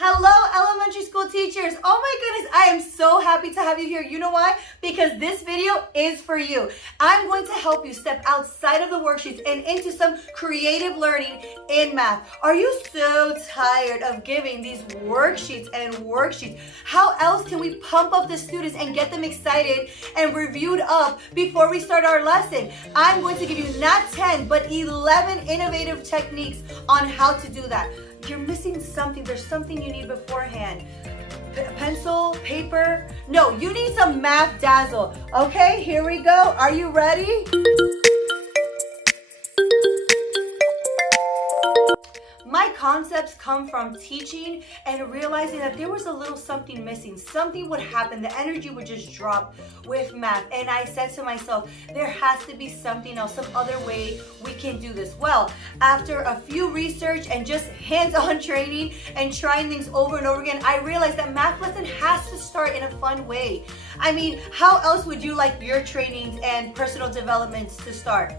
Hello, elementary school teachers. Oh my goodness, I am so happy to have you here. You know why? Because this video is for you. I'm going to help you step outside of the worksheets and into some creative learning in math. Are you so tired of giving these worksheets and worksheets? How else can we pump up the students and get them excited and reviewed up before we start our lesson? I'm going to give you not 10, but 11 innovative techniques on how to do that. You're missing something. There's something you need beforehand. Pencil, paper. No, you need some math dazzle. Okay, here we go. Are you ready? My concepts come from teaching and realizing that there was a little something missing. Something would happen. The energy would just drop with math. And I said to myself, there has to be something else, some other way we can do this. Well, after a few research and just hands-on training and trying things over and over again, I realized that math lesson has to start in a fun way. I mean, how else would you like your trainings and personal developments to start?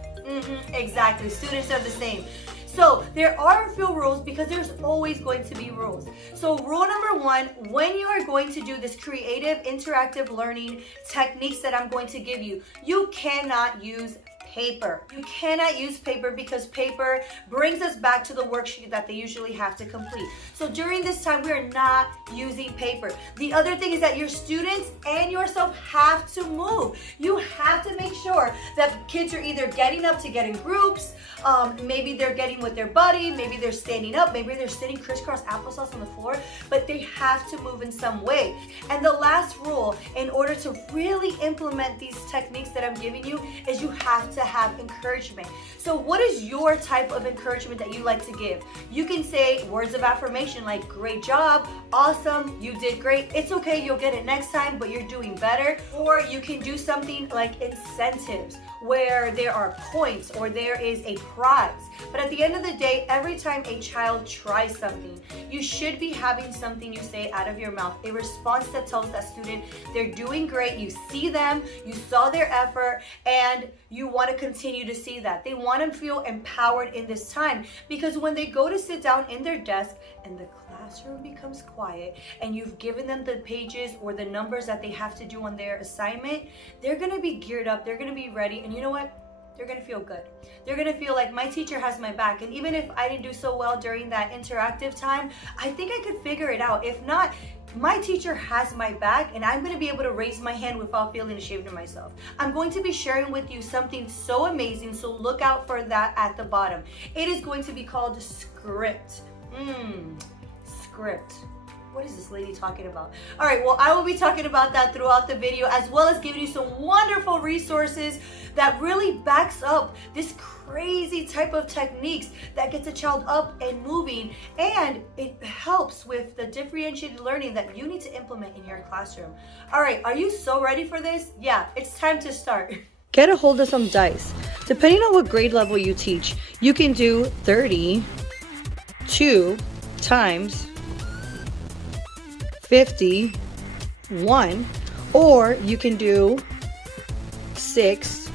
Exactly. Students are the same. So there are a few rules because there's always going to be rules. So rule number one, when you are going to do this creative interactive learning techniques that I'm going to give you, you cannot use paper. You cannot use paper because paper brings us back to the worksheet that they usually have to complete. So during this time, we are not using paper. The other thing is that your students and yourself have to move. You have to make sure that kids are either getting up to get in groups, maybe they're getting with their buddy, maybe they're standing up, maybe they're sitting crisscross applesauce on the floor, but they have to move in some way. And the last rule, in order to really implement these techniques that I'm giving you, is you have to have encouragement. So what is your type of encouragement that you like to give? You can say words of affirmation like great job, awesome, you did great, it's okay, you'll get it next time, but you're doing better. Or you can do something like incentives where there are points or there is a prize. But at the end of the day, every time a child tries something, you should be having something you say out of your mouth, a response that tells that student they're doing great, you see them, you saw their effort, and you want to continue to see that. They want to feel empowered in this time, because when they go to sit down in their desk and the classroom becomes quiet and you've given them the pages or the numbers that they have to do on their assignment, they're going to be geared up, they're going to be ready, and you know what? They're going to feel good. They're going to feel like my teacher has my back. And even if I didn't do so well during that interactive time, I think I could figure it out. If not, my teacher has my back and I'm going to be able to raise my hand without feeling ashamed of myself. I'm going to be sharing with you something so amazing, so look out for that at the bottom. It is going to be called script. Script. What is this lady talking about? All right, well, I will be talking about that throughout the video, as well as giving you some wonderful resources that really backs up this crazy type of techniques that gets a child up and moving, and it helps with the differentiated learning that you need to implement in your classroom. All right, are you so ready for this? Yeah, it's time to start. Get a hold of some dice. Depending on what grade level you teach, you can do 32 times 51, or you can do 6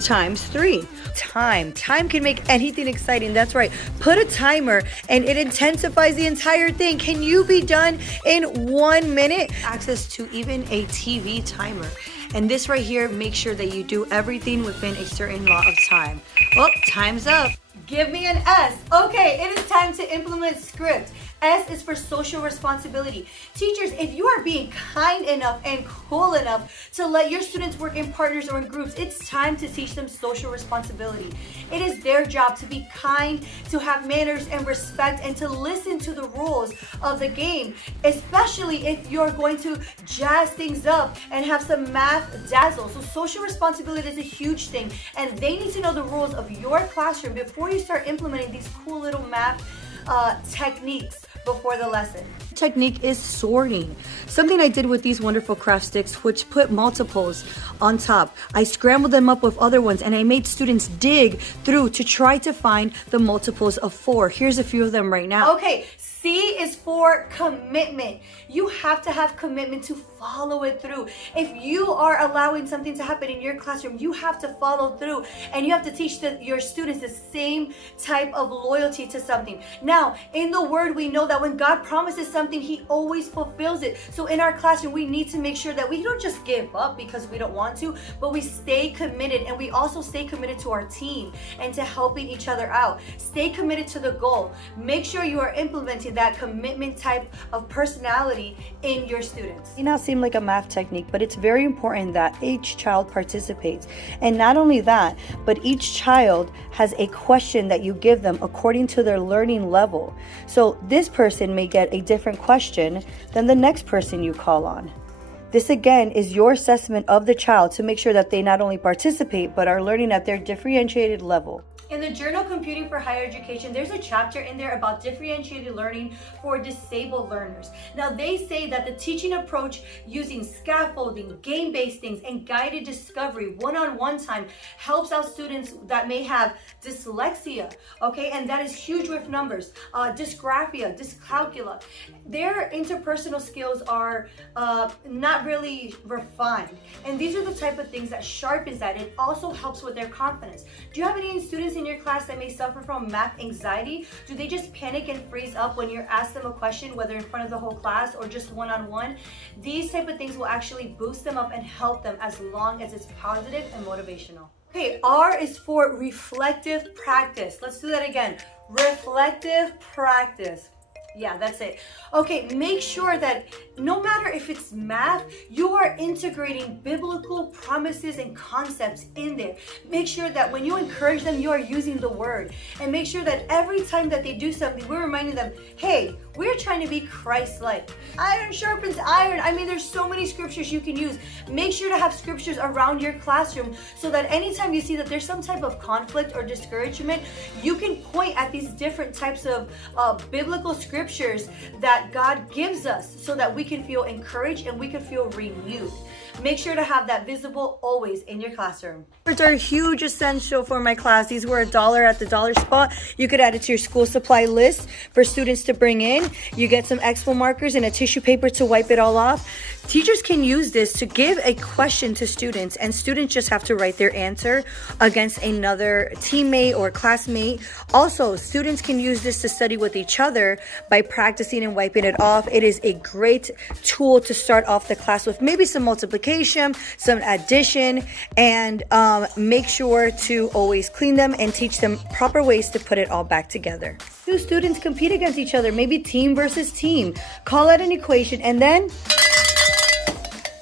times 3. Time can make anything exciting. That's right. Put a timer and it intensifies the entire thing. Can you be done in 1 minute? Access to even a TV timer. And this right here, make sure that you do everything within a certain lot of time. Well, time's up. Give me an S. Okay, it is time to implement script. S is for social responsibility. Teachers, if you are being kind enough and cool enough to let your students work in partners or in groups, it's time to teach them social responsibility. It is their job to be kind, to have manners and respect, and to listen to the rules of the game, especially if you're going to jazz things up and have some math dazzle. So social responsibility is a huge thing, and they need to know the rules of your classroom before you start implementing these cool little math techniques before the lesson. Technique is sorting. Something I did with these wonderful craft sticks, which put multiples on top. I scrambled them up with other ones and I made students dig through to try to find the multiples of 4. Here's a few of them right now. Okay, C is for commitment. You have to have commitment to follow it through. If you are allowing something to happen in your classroom, you have to follow through, and you have to teach your students the same type of loyalty to something. Now, in the Word, we know that when God promises something, He always fulfills it. So in our classroom, we need to make sure that we don't just give up because we don't want to, but we stay committed, and we also stay committed to our team and to helping each other out. Stay committed to the goal. Make sure you are implementing that commitment type of personality in your students. It may not seem like a math technique, but it's very important that each child participates. And not only that, but each child has a question that you give them according to their learning level. So this person may get a different question than the next person you call on. This again is your assessment of the child to make sure that they not only participate, but are learning at their differentiated level. In the journal Computing for Higher Education, there's a chapter in there about differentiated learning for disabled learners. Now, they say that the teaching approach using scaffolding, game-based things, and guided discovery, one-on-one time, helps out students that may have dyslexia, okay? And that is huge with numbers, dysgraphia, dyscalculia. Their interpersonal skills are not really refined. And these are the type of things that sharpens that. It also helps with their confidence. Do you have any students in your class that may suffer from math anxiety? Do they just panic and freeze up when you ask them a question, whether in front of the whole class or just one-on-one? These type of things will actually boost them up and help them as long as it's positive and motivational. Okay, R is for reflective practice. Let's do that again. Reflective practice. Yeah, that's it. Okay, make sure that no matter if it's math, you are integrating biblical promises and concepts in there. Make sure that when you encourage them, you are using the Word. And make sure that every time that they do something, we're reminding them, hey, we're trying to be Christ-like. Iron sharpens iron. I mean, there's so many scriptures you can use. Make sure to have scriptures around your classroom so that anytime you see that there's some type of conflict or discouragement, you can point at these different types of biblical scriptures that God gives us so that we can feel encouraged and we can feel renewed. Make sure to have that visible always in your classroom. Words are a huge essential for my class. These were $1 at the dollar spot. You could add it to your school supply list for students to bring in. You get some expo markers and a tissue paper to wipe it all off. Teachers can use this to give a question to students, and students just have to write their answer against another teammate or classmate. Also, students can use this to study with each other by practicing and wiping it off. It is a great tool to start off the class with, maybe some multiplication, some addition, and make sure to always clean them and teach them proper ways to put it all back together. Two students compete against each other, maybe team versus team. Call out an equation, and then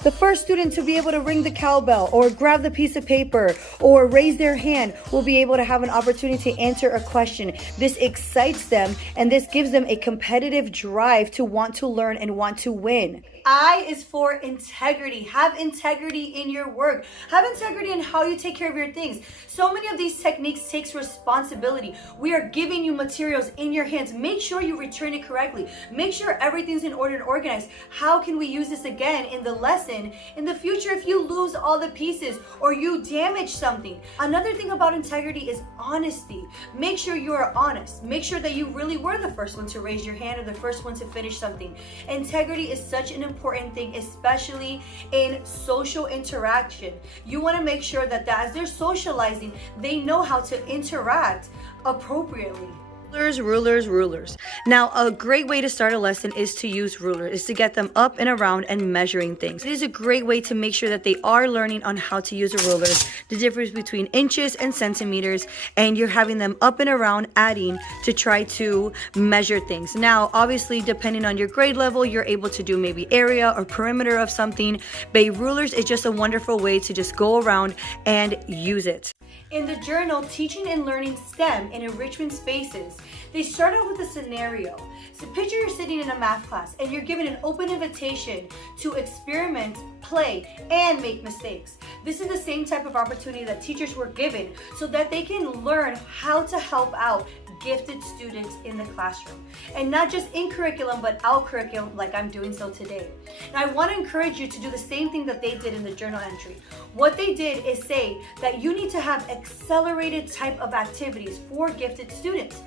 the first student to be able to ring the cowbell or grab the piece of paper or raise their hand will be able to have an opportunity to answer a question. This excites them, and this gives them a competitive drive to want to learn and want to win. I is for integrity. Have integrity in your work. Have integrity in how you take care of your things. So many of these techniques takes responsibility. We are giving you materials in your hands. Make sure you return it correctly. Make sure everything's in order and organized. How can we use this again in the lesson in the future if you lose all the pieces or you damage something? Another thing about integrity is honesty. Make sure you are honest. Make sure that you really were the first one to raise your hand or the first one to finish something. Integrity is such an important thing, especially in social interaction. You want to make sure that as they're socializing, they know how to interact appropriately. Rulers. Now, a great way to start a lesson is to use rulers, is to get them up and around and measuring things. It is a great way to make sure that they are learning on how to use a ruler, the difference between inches and centimeters, and you're having them up and around adding to try to measure things. Now, obviously, depending on your grade level, you're able to do maybe area or perimeter of something, but rulers is just a wonderful way to just go around and use it. In the journal, Teaching and Learning STEM in Enrichment Spaces, they start out with a scenario. So picture you're sitting in a math class and you're given an open invitation to experiment, play, and make mistakes. This is the same type of opportunity that teachers were given so that they can learn how to help out gifted students in the classroom. And not just in curriculum, but out curriculum like I'm doing so today. Now I want to encourage you to do the same thing that they did in the journal entry. What they did is say that you need to have accelerated type of activities for gifted students.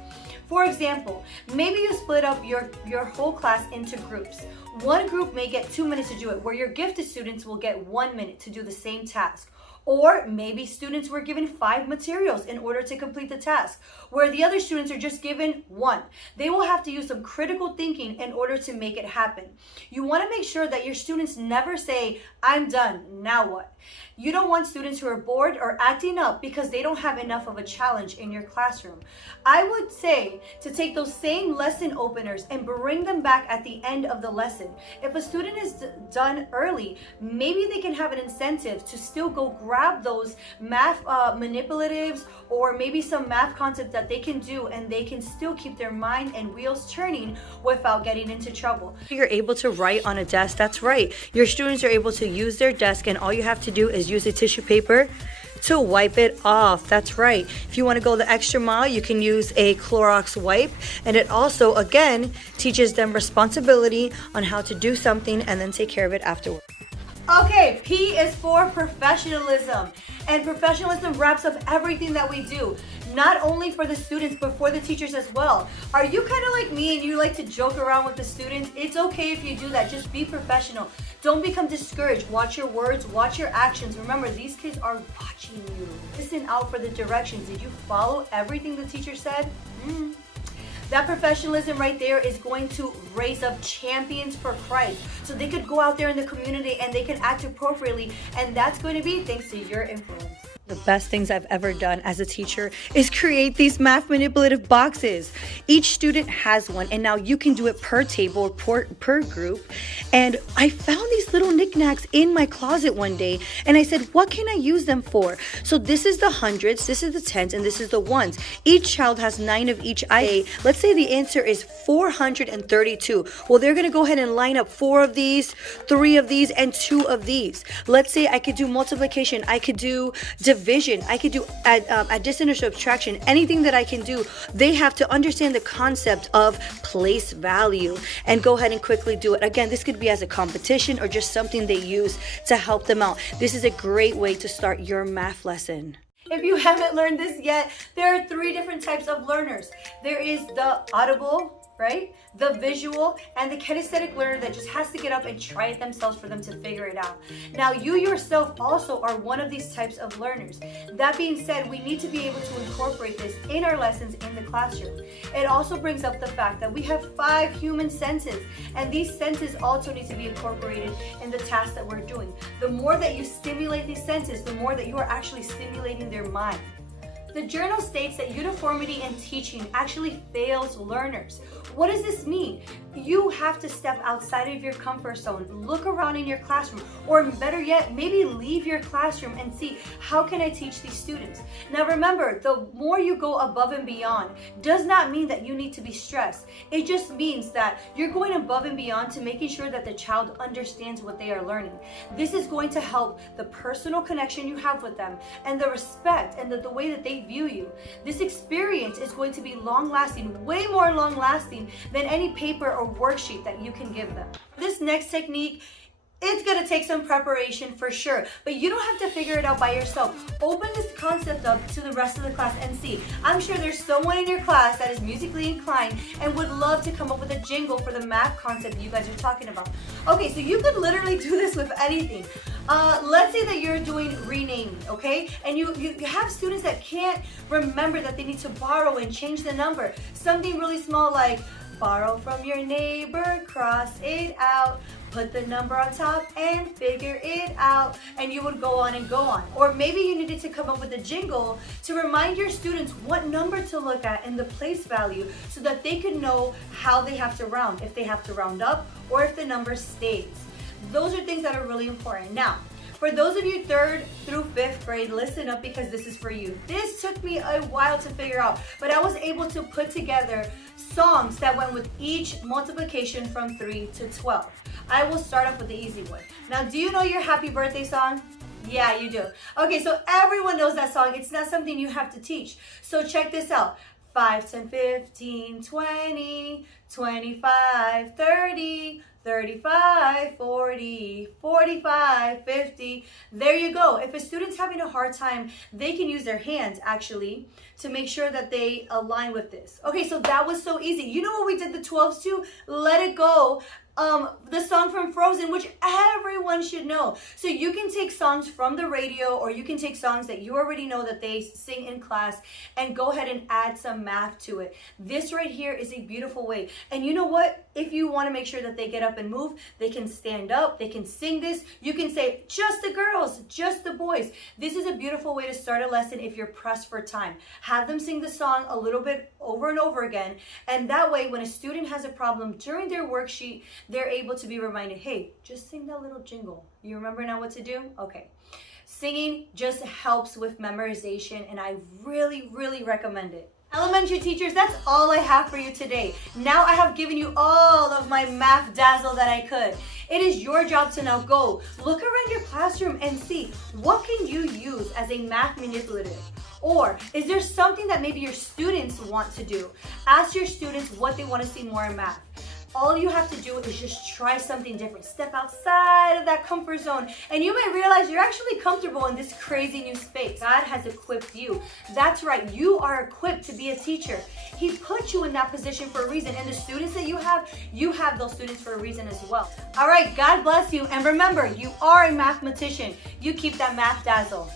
For example, maybe you split up your whole class into groups. One group may get 2 minutes to do it, where your gifted students will get 1 minute to do the same task. Or maybe students were given 5 materials in order to complete the task, where the other students are just given 1. They will have to use some critical thinking in order to make it happen. You want to make sure that your students never say, "I'm done, now what?" You don't want students who are bored or acting up because they don't have enough of a challenge in your classroom. I would say to take those same lesson openers and bring them back at the end of the lesson. If a student is done early, maybe they can have an incentive to still go grab those math manipulatives, or maybe some math concepts that they can do, and they can still keep their mind and wheels turning without getting into trouble. You're able to write on a desk. That's right. Your students are able to use their desk, and all you have to do is use a tissue paper to wipe it off. That's right. If you want to go the extra mile, you can use a Clorox wipe, and it also, again, teaches them responsibility on how to do something and then take care of it afterwards. Okay, P is for professionalism. And professionalism wraps up everything that we do, not only for the students, but for the teachers as well. Are you kind of like me and you like to joke around with the students? It's okay if you do that. Just be professional. Don't become discouraged. Watch your words, watch your actions. Remember, these kids are watching you. Listen out for the directions. Did you follow everything the teacher said? That professionalism right there is going to raise up champions for Christ, so they could go out there in the community and they can act appropriately, and that's going to be thanks to your influence. The best things I've ever done as a teacher is create these math manipulative boxes. Each student has one, and now you can do it per table, per group. And I found these little knickknacks in my closet one day, and I said, what can I use them for? So this is the hundreds, this is the tens, and this is the ones. Each child has 9 of each IA. Let's say the answer is 432. Well, they're gonna go ahead and line up 4 of these, 3 of these, and 2 of these. Let's say I could do multiplication, I could do division, I could do addition or subtraction, anything that I can do. They have to understand the concept of place value and go ahead and quickly do it. Again, this could be as a competition or just something they use to help them out. This is a great way to start your math lesson. If you haven't learned this yet, there are 3 different types of learners. There is the audible, right? The visual, and the kinesthetic learner that just has to get up and try it themselves for them to figure it out. Now, you yourself also are one of these types of learners. That being said, we need to be able to incorporate this in our lessons in the classroom. It also brings up the fact that we have 5 human senses, and these senses also need to be incorporated in the tasks that we're doing. The more that you stimulate these senses, the more that you are actually stimulating their mind. The journal states that uniformity in teaching actually fails learners. What does this mean? You have to step outside of your comfort zone, look around in your classroom, or better yet, maybe leave your classroom and see, how can I teach these students? Now remember, the more you go above and beyond does not mean that you need to be stressed. It just means that you're going above and beyond to making sure that the child understands what they are learning. This is going to help the personal connection you have with them and the respect and the way that they view you. This experience is going to be long-lasting, way more long-lasting than any paper or worksheet that you can give them. This next technique, it's gonna take some preparation for sure, but you don't have to figure it out by yourself. Open this concept up to the rest of the class and see. I'm sure there's someone in your class that is musically inclined and would love to come up with a jingle for the math concept you guys are talking about. Okay, so you could literally do this with anything. Let's say that you're doing renaming, okay? And you have students that can't remember that they need to borrow and change the number. Something really small like, borrow from your neighbor, cross it out, put the number on top and figure it out, and you would go on and go on. Or maybe you needed to come up with a jingle to remind your students what number to look at in the place value so that they could know how they have to round, if they have to round up or if the number stays. Those are things that are really important. Now, for those of you 3rd through 5th grade, listen up because this is for you. This took me a while to figure out, but I was able to put together songs that went with each multiplication from 3 to 12. I will start off with the easy one. Now, do you know your happy birthday song? Yeah, you do. Okay, so everyone knows that song. It's not something you have to teach. So check this out. 5, 10, 15, 20, 25, 30, 35, 40, 45, 50. There you go. If a student's having a hard time, they can use their hands actually to make sure that they align with this. Okay, so that was so easy. You know what we did the 12s to? Let It Go. The song from Frozen, which everyone should know. So you can take songs from the radio, or you can take songs that you already know that they sing in class and go ahead and add some math to it. This right here is a beautiful way. And you know what? If you want to make sure that they get up and move, they can stand up, they can sing this. You can say, just the girls, just the boys. This is a beautiful way to start a lesson if you're pressed for time. Have them sing the song a little bit over and over again. And that way, when a student has a problem during their worksheet, they're able to be reminded, hey, just sing that little jingle. You remember now what to do? Okay. Singing just helps with memorization, and I really, really recommend it. Elementary teachers, that's all I have for you today. Now I have given you all of my math dazzle that I could. It is your job to now go look around your classroom and see what can you use as a math manipulative. Or is there something that maybe your students want to do? Ask your students what they want to see more in math. All you have to do is just try something different. Step outside of that comfort zone, and you may realize you're actually comfortable in this crazy new space. God has equipped you. That's right, you are equipped to be a teacher. He put you in that position for a reason, and the students that you have those students for a reason as well. All right, God bless you, and remember, you are a mathematician. You keep that math dazzle.